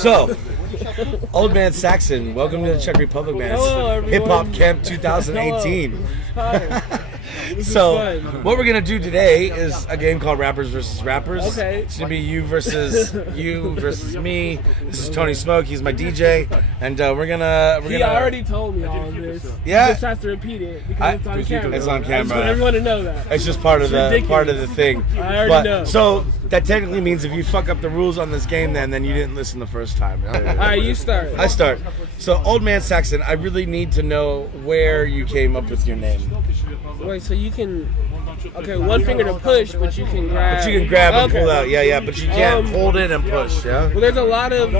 So, Oldmansaxon, welcome to the Czech Republic, man. Hello, Hip Hop Camp 2018. So, what we're gonna do today is a game called Rappers versus Rappers. Okay. It's gonna be you versus me. This is Tony Smoke. He's my DJ, and we're gonna. He already told me all of this. Yeah. He just has to repeat it because it's on camera. It's on I just want camera. everyone to know that. It's just part of the thing. I already know. So that technically means if you fuck up the rules on this game, then you didn't listen the first time. All right, you start. I start. So Oldmansaxon, I really need to know where you came up with your name. Wait, so you can? Okay, one finger to push, but you can grab. But you can grab and pull out. Yeah, but you can't hold it and push. Yeah. Well, there's a lot of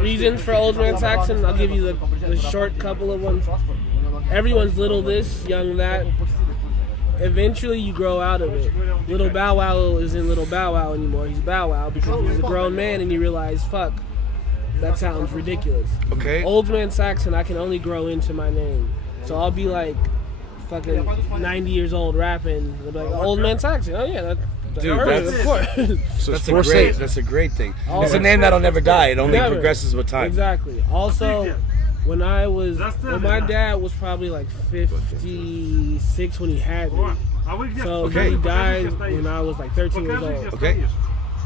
reasons for Oldmansaxon. I'll give you the short couple of ones. Everyone's little this, young that. Eventually, you grow out of it. Little Bow Wow isn't Little Bow Wow anymore. He's Bow Wow because he's a grown man, and you realize, fuck, that sounds ridiculous. Okay. Oldmansaxon, I can only grow into my name. So I'll be like fucking 90 years old rapping. They'll be like, Oldmansaxon. Oh yeah, of course. That's a great thing. It's a name that'll never die. It only progresses with time. Exactly. Also, when my dad was probably like 56 when he had me. So he died when I was like 13 years old. Okay.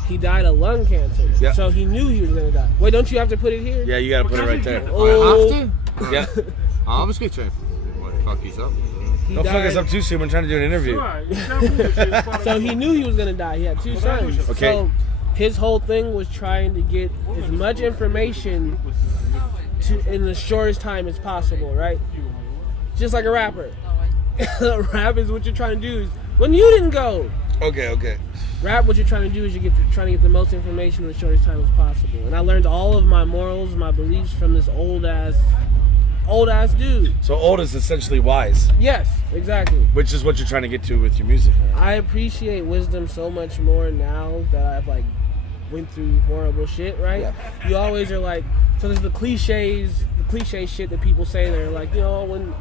He died of lung cancer. Yep. So he knew he was gonna die. Wait, don't you have to put it here? Yeah, you gotta put it right there. Oh. I have to? Yeah. I'm just gonna try. What the fuck he's up? Don't fuck us up too soon. We're trying to do an interview. So he knew he was gonna die. He had 2 sons. Okay. So his whole thing was trying to get as much information in the shortest time as possible, right? Just like a rapper. Rap is what you're trying to do. Is when you didn't go. Okay. Rap, what you're trying to do is trying to get the most information in the shortest time as possible. And I learned all of my morals, my beliefs from this old ass dude. So old is essentially wise. Yes, exactly. Which is what you're trying to get to with your music. Right? I appreciate wisdom so much more now that I've like went through horrible shit, right? Yeah. You always are like, so there's the cliche shit that people say. They're like, when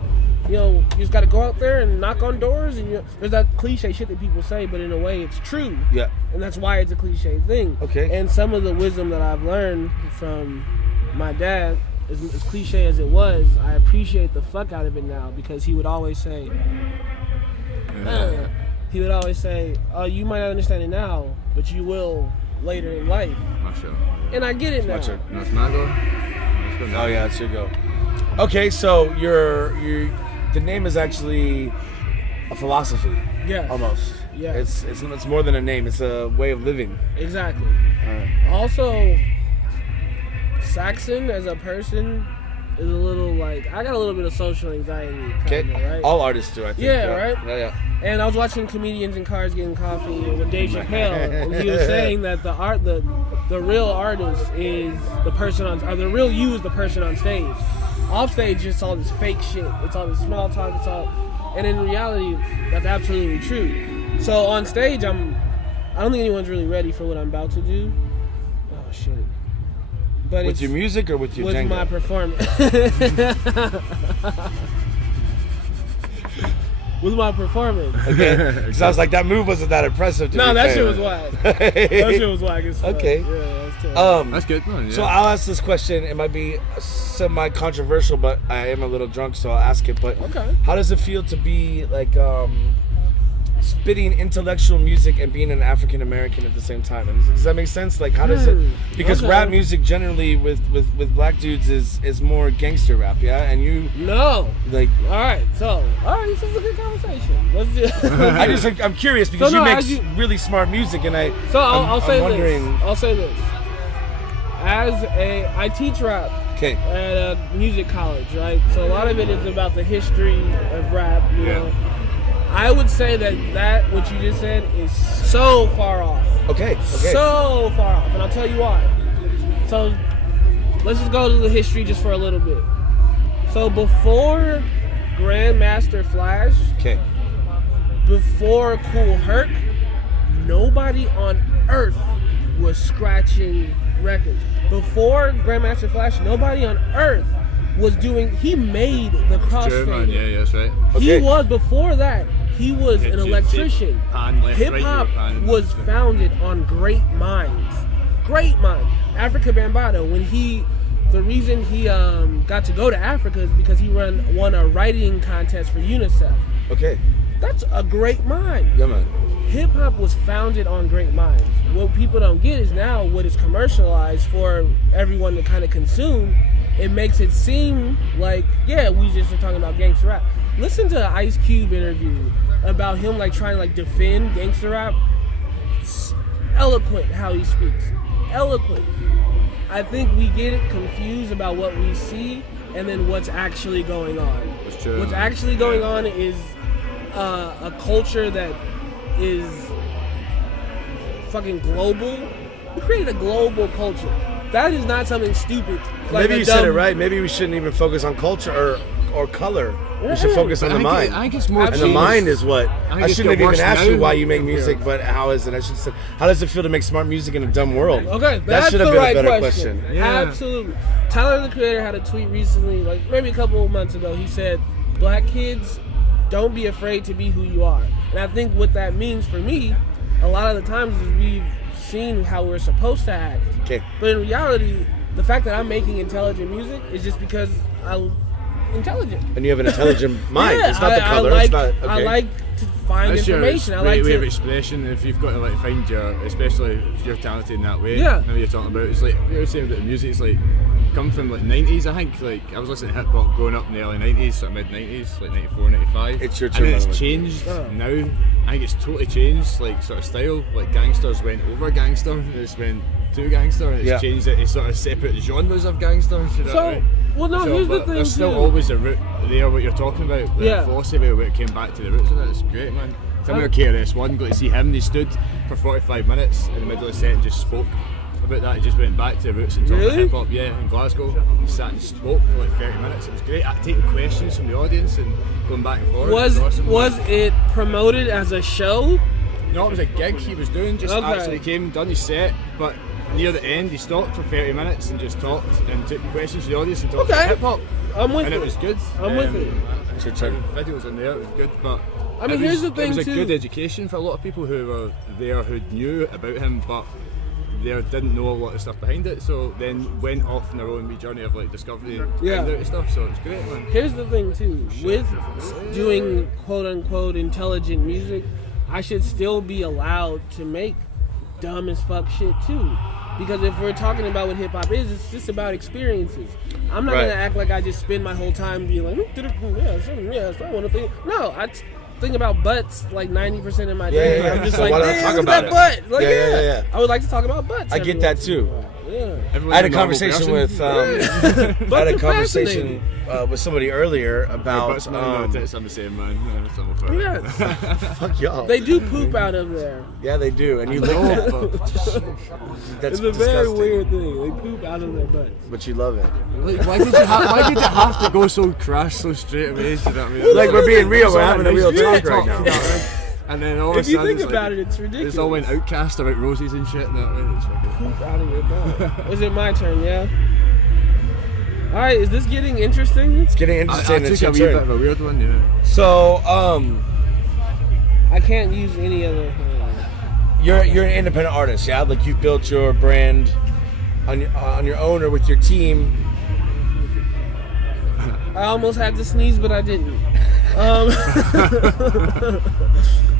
you just got to go out there and knock on doors, and there's that cliche shit that people say, but in a way it's true. Yeah. And that's why it's a cliche thing. Okay. And some of the wisdom that I've learned from my dad, as cliche as it was, I appreciate the fuck out of it now, because he would always say, oh, you might not understand it now, but you will later in life. Sure. And I get it now. No, it's not go. Oh yeah, it's your go. Okay, so the name is actually a philosophy. Yeah. Almost. Yeah. It's more than a name. It's a way of living. Exactly. All right. Also, Saxon as a person is a little like, I got a little bit of social anxiety. Right? All artists do, I think. Yeah, right? Yeah. And I was watching Comedians in Cars Getting Coffee with Dave Chappelle, and he was saying that the real artist is the person or the real you is the person on stage. Off stage, it's all this fake shit. It's all this small talk. And in reality, that's absolutely true. So on stage, I don't think anyone's really ready for what I'm about to do. Oh shit. But with your music or with your with Jenga? My performance. With my performance. Okay. Sounds like that move wasn't that impressive to me. No, that shit was whack. That shit was whack as fuck. Okay. Yeah, that's terrible. That's good. No, yeah. So I'll ask this question. It might be semi-controversial, but I am a little drunk, so I'll ask it. But okay. How does it feel to be like spitting intellectual music and being an African American at the same time? And does that make sense? Like, how does it? Because rap music generally with black dudes is more gangster rap, yeah. And you like. All right, this is a good conversation. Let's just. I'm curious because you make really smart music, and I'll say this. I teach rap. Okay. At a music college, right? So a lot of it is about the history of rap, you know. I would say that what you just said is so far off. Okay. So far off, and I'll tell you why. So let's just go to the history just for a little bit. So before Grandmaster Flash, before Kool Herc, nobody on earth was scratching records. Before Grandmaster Flash, nobody on earth was doing. He made the crossfader. Yeah, that's right. He was before that. He was an electrician. Hip hop was founded on great minds. great mind. Africa Bambaataa, the reason he got to go to Africa is because he won a writing contest for UNICEF. Okay. That's a great mind. Yeah, man. Hip hop was founded on great minds. What people don't get is now what is commercialized for everyone to kind of consume. It makes it seem like, yeah, we just are talking about gangster rap. Listen to an Ice Cube interview about him like trying to like defend gangster rap. It's eloquent how he speaks. Eloquent. I think we get it confused about what we see and then what's actually going on. That's true. What's actually going on is a culture that is fucking global. We created a global culture. That is not something stupid. Like Maybe you said it right. Maybe we shouldn't even focus on culture or color. We should focus on the mind. I think it's more. And the mind is what. I shouldn't have even asked you why you make now. music, but how is it? I should say, how does it feel to make smart music in a dumb world? Okay, that that's should have the been right a better question. question. Yeah. Absolutely. Tyler, the Creator, had a tweet recently, like maybe a couple of months ago. He said, "Black kids, don't be afraid to be who you are." And I think what that means for me, a lot of the times, is we've seen how we're supposed to act. Okay. But in reality, the fact that I'm making intelligent music is just because I'm intelligent. And you have an intelligent mind. Yeah, it's not the color. I like, it's not. Okay. I like to find That's information. I your like way of to. expression. If you've got to like find your, especially if you're talented in that way. Yeah. Now you're talking about, it's like you were saying about the music. It's like come from like 90s. I think like I was listening to hip hop growing up in the early 90s, sort of mid 90s, like 94, 95. It's your And turn. then by the it's way. changed now. I think it's totally changed, like sort of style. Like gangsters went over gangster, and it's went to gangster, and it's changed it. It's sort of separate genres of gangsters. You know what I mean? Well, no, here's the but thing there's still too. always a root there. What you're talking about, the philosophy of it came back to the roots of it. It's great, man. Tell me, KRS-One, got to see him. He stood for 45 minutes in the middle of the set and just spoke about that. He just went back to the roots and talked about hip hop. Yeah, in Glasgow, he sat and spoke for like 30 minutes. It was great. Taking questions from the audience and going back and forth. Was awesome, was it promoted as a show? No, it was a gig he was doing. Just actually came, done his set, but near the end he stopped for 30 minutes and just talked and took questions from the audience and talked about hip hop. I'm with and it. it was good. I'm with it. It's your turn. Videos in there, it was good, but I mean, here's the thing it was a too. good education for a lot of people who were there who knew about him, but they didn't know a lot of stuff behind it. So then went off on their own wee journey of like discovery and finding out and stuff. So it's great, man. Here's the thing too. With doing quote unquote intelligent music, I should still be allowed to make dumb as fuck shit too. Because if we're talking about what hip hop is, it's just about experiences. I'm not gonna act like I just spend my whole time being like, yes, I want to think. No, I think about butts like 90% of my day. Yeah. I'm just So like, why not man, talk look about at that it? butt. Like, Yeah. I would like to talk about butts. I get that too. Yeah. I had a conversation with I had a conversation with somebody earlier about I'm the same, man. fuck y'all. They do poop out of there. Yeah, they do, and you lick that. That's It's a very disgusting. weird thing. They poop out of their butts. But you love it. Like, why did it have to go so crash so straight away? Do you know what I mean? Like we're being real. We're having a real Yeah. talk right now. And then all of a If you sudden, think about it, it's ridiculous. It's all went outcast about roses and shit. And that, it's fucking Poop out of your butt. Is it my turn? Yeah. All right. Is this getting interesting? It's getting I interesting. It's took a your wee bit turn. of a weird one, yeah. So, I can't use any other hand. you're an independent artist, yeah? Like you've built your brand on your own or with your team. I almost had to sneeze, but I didn't.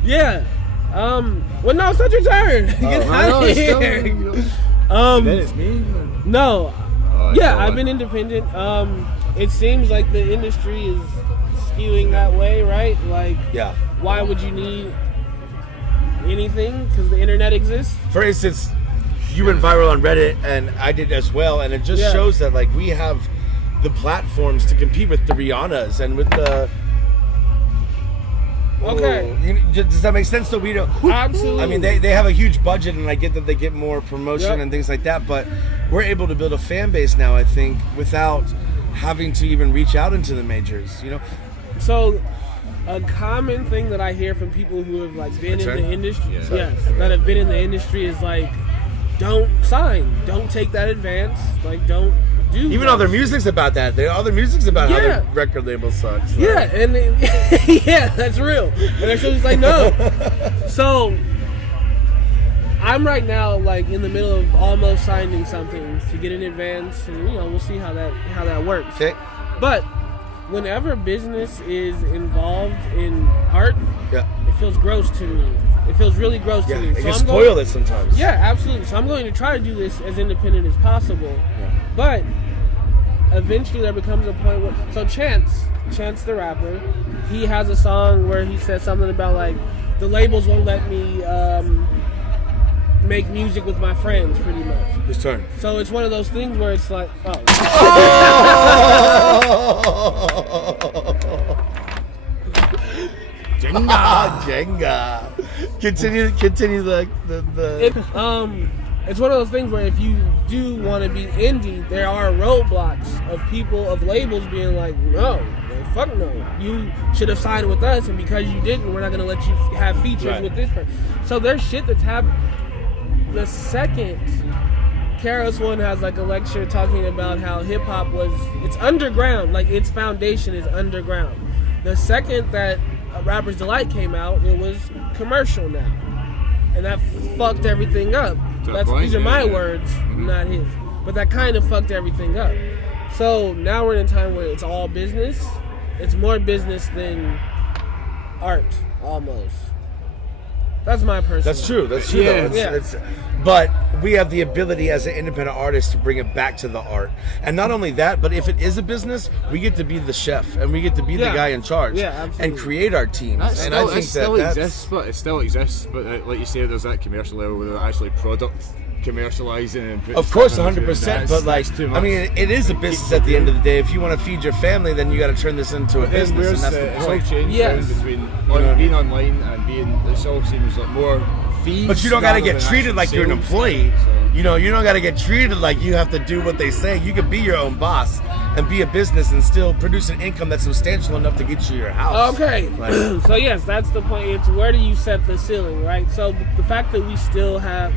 Yeah. Well, no, it's not your turn. Get out of here. Then it's me. No. Yeah, I've been independent. It seems like the industry is skewing that way, right? Like, Yeah. why would you need anything? Because the internet exists. For instance, you went viral on Reddit, and I did as well, and it just shows that like we have the platforms to compete with the Rihannas and with the. Okay. Does that make sense? So we don't. Absolutely. I mean, they have a huge budget, and I get that they get more promotion and things like that, but we're able to build a fan base now, I think, without having to even reach out into the majors, you know? So, a common thing that I hear from people who have like been in the industry, that have been in the industry is like, don't sign, don't take that advance, like don't do. Even all their music's about that. All their music's about how their record label sucks. So. Yeah, and yeah, that's real. And they're just like, no. So, I'm right now like in the middle of almost signing something to get in advance, and we'll see how that works. Okay. But whenever business is involved in art, Yeah. it feels gross to me. It feels really gross to me. It can spoil it sometimes. Yeah, absolutely. So I'm going to try to do this as independent as possible. Yeah. But eventually there becomes a point where... So Chance the rapper, he has a song where he says something about, like, the labels won't let me make music with my friends, pretty much. His turn. So it's one of those things where it's like... Jenga. Continue the It's one of those things where if you do want to be indie, there are roadblocks of people, of labels being like, no, fuck no. You should have signed with us, and because you didn't, we're not going to let you have features with this person. So there's shit that's happened. The second Karos One has like a lecture talking about how hip-hop it's underground, like its foundation is underground. The second that Rapper's Delight came out, it was commercial now. And that fucked everything up. These are my words, not his. But that kind of fucked everything up. So now we're in a time where it's all business. It's more business than art, almost. That's my personal. That's true. That's true. Yeah. But we have the ability as an independent artist to bring it back to the art. And not only that, but if it is a business, we get to be the chef and we get to be the guy in charge and create our teams. And I think it still exists. But like you say, there's that commercial level where they're actually product commercializing and of course 100%, but like I mean it is a business at the end of the day. If you want to feed your family, then you got to turn this into a business, and that's the point. It's all changed between being online and being, it all seems like more fees. But you don't got to get treated like you're an employee. You don't got to get treated like you have to do what they say. You could be your own boss and be a business and still produce an income that's substantial enough to get you your house. Okay, so yes, that's the point. It's where do you set the ceiling, right? So the fact that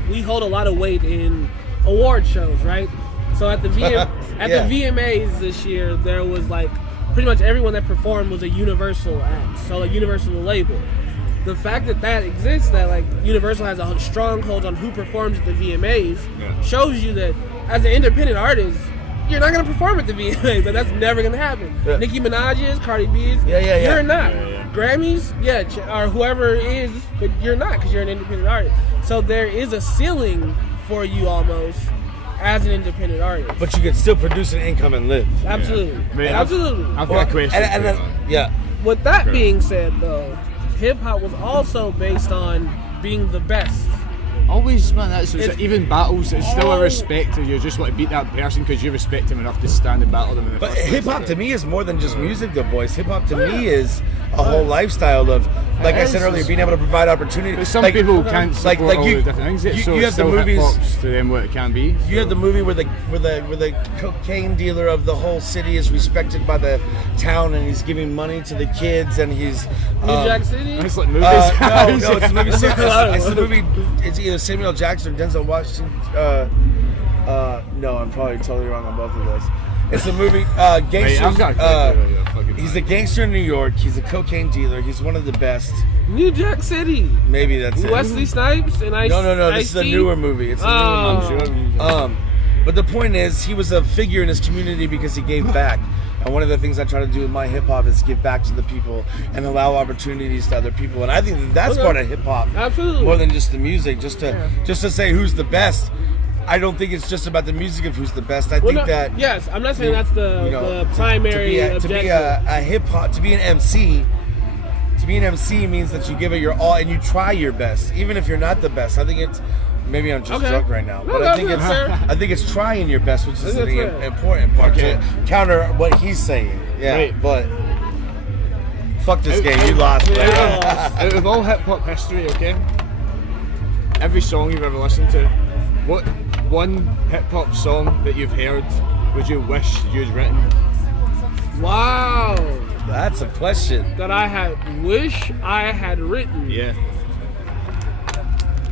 we hold a lot of weight in award shows, right? So at the the VMAs this year, there was like pretty much everyone that performed was a Universal act, so like Universal label. The fact that exists, that like Universal has a strong hold on who performs at the VMAs, shows you that as an independent artist, you're not going to perform at the VMAs. Like, that's never going to happen. Yeah. Nicki Minaj is, Cardi B is. You're not. Grammys, or whoever is, but you're not because you're an independent artist. So there is a ceiling for you almost as an independent artist. But you can still produce an income and live. Absolutely. Yeah. Absolutely. I've got a question. With that being said, though, hip-hop was also based on being the best. Always, man, even battles, it's still a respect. You just want to beat that person because you respect him enough to stand and battle them in the But first place. hip-hop to me is more than just music, though, boys. Hip-hop to me is a whole lifestyle of, like I said earlier, being able to provide opportunity. But some people can't support all the different things. You have the movies to them what it can be. You have the movie where the cocaine dealer of the whole city is respected by the town, and he's giving money to the kids, and he's New Jack City. It's like movies. No, it's the movie. It's the movie. It's either Samuel Jackson or Denzel Washington. No, I'm probably totally wrong on both of those. It's a movie. Gangster. He's a gangster in New York. He's a cocaine dealer. He's one of the best. New Jack City. Maybe that's it. Wesley Snipes and Ice. No. This is a newer movie. It's a newer movie. But the point is, he was a figure in his community because he gave back. And one of the things I try to do with my hip hop is give back to the people and allow opportunities to other people. And I think that's part of hip hop. Absolutely. More than just the music, just to say who's the best. I don't think it's just about the music of who's the best. I think that yes, I'm not saying that's the primary objective. To be a hip hop, to be an MC. To be an MC means that you give it your all and you try your best, even if you're not the best. I think it's maybe I'm just drunk right now, but I think it's trying your best, which is the important part to counter what he's saying. Yeah, right. But fuck this game, you lost. Out of all hip hop history, every song you've ever listened to, what one hip hop song that you've heard would you wish you'd written? Wow. That's a question. That I wish I had written. Yeah.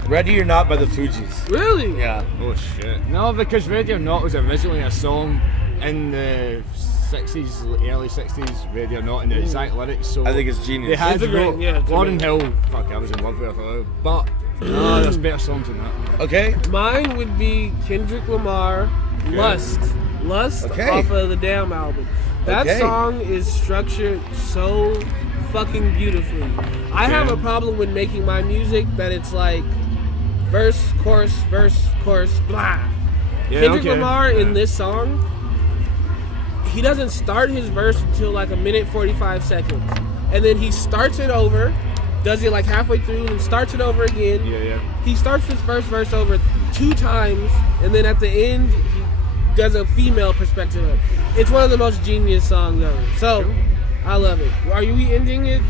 Ready or Not by the Fugees. Really? Yeah. Oh shit. No, because Ready or Not was originally a song in the 60s, early 60s, Ready or Not, and the exact lyrics. So I think it's genius. They had Lauryn Hill. I was in love with her, but No, there's better songs than that. Okay. Mine would be Kendrick Lamar, Lust. Lust off of the Damn album. That song is structured so fucking beautifully. I have a problem with making my music that it's like verse, chorus, blah. Yeah, Kendrick Lamar in this song, he doesn't start his verse until like a minute 45 seconds. And then he starts it over, does it like halfway through, and starts it over again. Yeah. He starts his first verse over 2 times, and then at the end, he does a female perspective of it. It's one of the most genius songs ever. So, I love it. Are we ending it?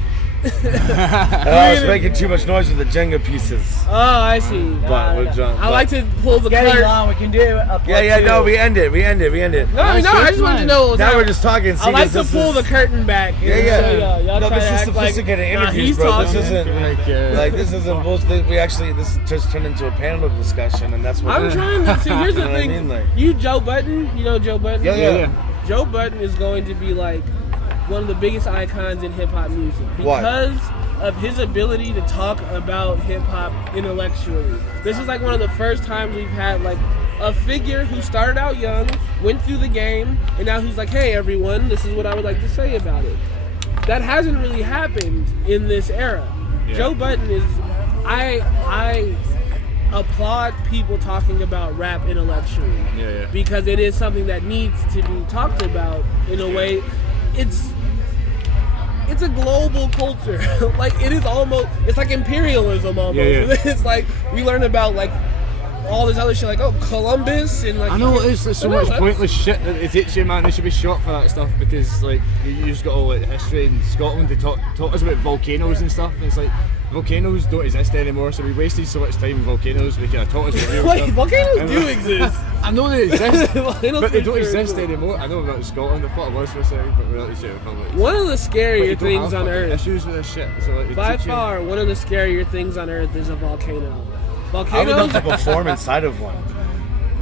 I was making too much noise with the Jenga pieces. Oh, I see. I like to pull the curtain. Long, we can do it. No, we end it. No, I just wanted to know. Now we're just talking. I like to pull the curtain back. Yeah. No, this is sophisticated interviews, bro. Talking. This isn't bullshit. This just turned into a panel discussion, and that's what I'm trying to see. Here's the thing. I mean, You Joe Budden? You know Joe Budden? Yeah. Joe Budden is going to be like one of the biggest icons in hip-hop music because of his ability to talk about hip-hop intellectually. This is like one of the first times we've had like a figure who started out young, went through the game, and now he's like, hey everyone, this is what I would like to say about it. That hasn't really happened in this era. Joe Budden is, I applaud people talking about rap intellectually because it is something that needs to be talked about in a way. It's a global culture. Like it is almost, it's like imperialism almost. It's like we learn about like all this other shit, like Columbus and like. I know it's so much pointless shit that they teach you, man. They should be shot for that stuff because like you just got all like history in Scotland to talk us about volcanoes and stuff. And it's like volcanoes don't exist anymore, so we wasted so much time in volcanoes. We could have taught us about real stuff. Volcanoes do exist. I know they exist, but they don't exist anymore. I know about Scotland. I thought it was for a second, but we're not the Czech Republic. One of the scarier things on Earth. Issues with this shit. So like, by far, one of the scarier things on Earth is a volcano. I would love to perform inside of one.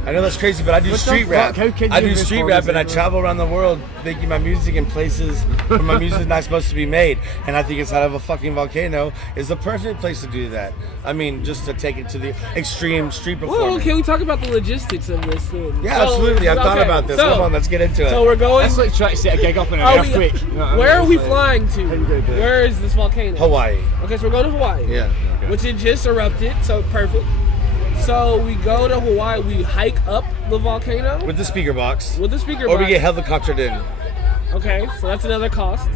I know that's crazy, but I do street rap. I do street rap, and I travel around the world making my music in places where my music is not supposed to be made. And I think inside of a fucking volcano is the perfect place to do that. I mean, just to take it to the extreme street performance. Well, can we talk about the logistics of this thing? Yeah, absolutely. I've thought about this. Come on, let's get into it. So we're going. That's like trying to set a gig up in an earthquake. Where are we flying to? Where is this volcano? Hawaii. Okay, so we're going to Hawaii. Yeah. Okay. Which it just erupted, so perfect. So we go to Hawaii, we hike up the volcano. With the speaker box. Or we get helicoptered in. Okay, so that's another cost.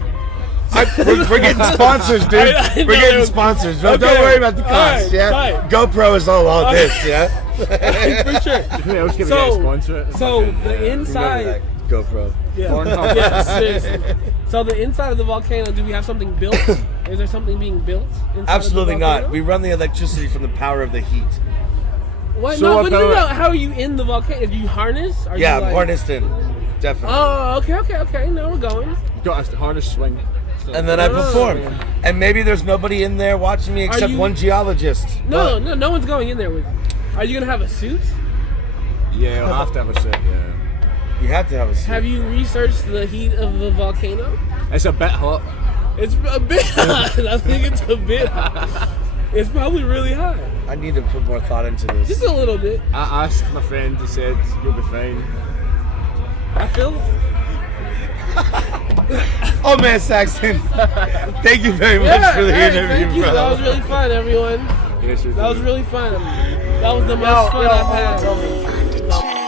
We're getting sponsors, dude. We're getting sponsors. Don't worry about the cost, right. GoPro is all this, For sure. Who else can we get a sponsor? So the inside... GoPro. Yeah, seriously. So the inside of the volcano, do we have something built? Is there something being built inside Absolutely of the volcano? not. We run the electricity from the power of the heat. What? So no, how are you in the volcano? Do you harness? I'm harnessed in. Definitely. Oh, okay. Now we're going. You've got a harness swing. And then I perform. And maybe there's nobody in there watching me except one geologist. No one's going in there with you. Are you going to have a suit? Yeah, I'll have to have a suit, You have to have a suit. Have you researched the heat of the volcano? It's a bit hot. It's a bit hot. I think it's a bit hot. It's probably really hot. I need to put more thought into this. Just a little bit. I asked my friend, he said, you'll be fine. I feel Oldmansaxon. Thank you very much for the interview, thank you. bro. That was really fun, everyone. Yes, that was really fun. That was the most fun I've had.